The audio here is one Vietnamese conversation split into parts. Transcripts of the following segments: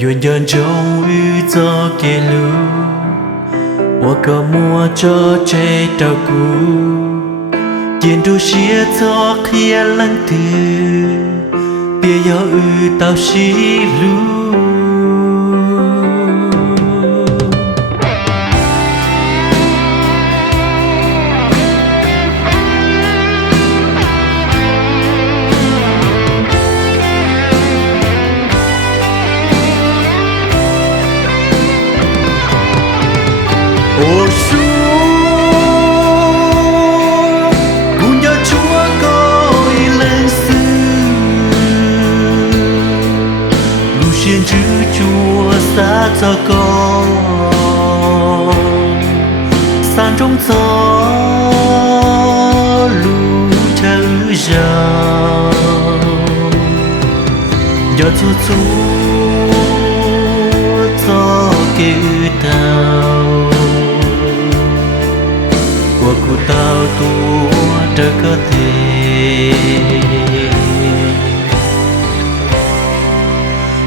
愿人终于做给路，我可摸着这道路，沿途写作khía lăng từ，别要遇到西路。Ô Chúa, cùng nhờ Chúa coi lên xứ, lưu xiên chữ Chúa xa cho con, san trong gió lưu chờ giàu, nhờ Chúa cho kêu tao. Cuộc tao tua trở cơ thể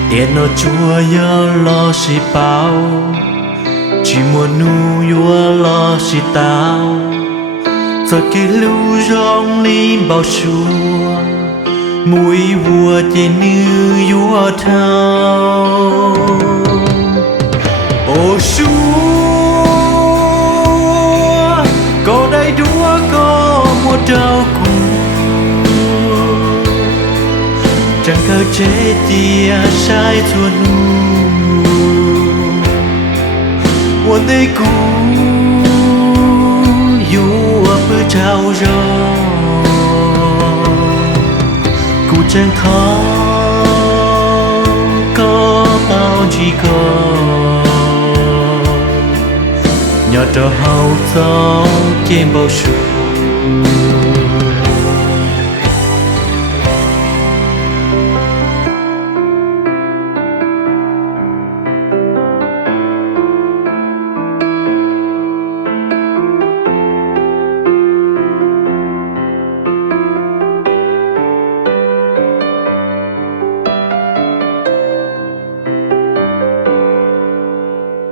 tiền nó chúa nhớ lo si bao chỉ muốn nu yua lo si tao giờ cái lưu rong lim bao xua mũi vua trên như yua thao. Ô có đây đúa có một đau cùng chẳng cơ chế tia sai chua nu một đây cũ yêu bữa trao gió cụ chẳng khó có bao chỉ có nhờ trở hậu gió kiếm bao sù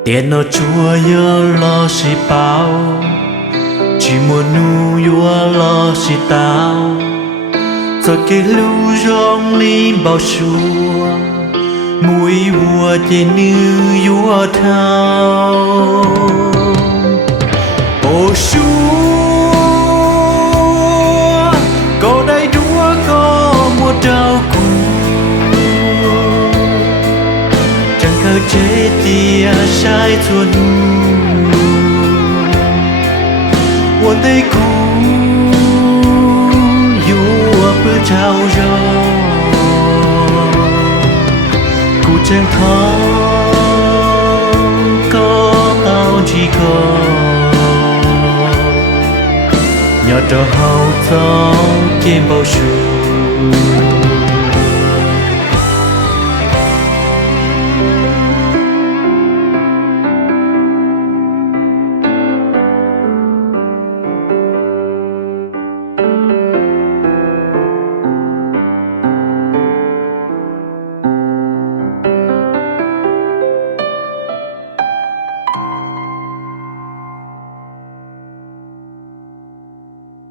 tiền nó chúa nhớ lo si bao chỉ muốn nu yua lo si tao giờ cái lưu rong lim bao xua mũi vua trên như yua thao. Ô Chúa có đây đúa có một đau cùng chẳng cơ chế tia sai chua nu một tay cũ yêu bữa trao gió cụ chẳng khó có bao chỉ có nhờ trở hậu gió kiếm bao sù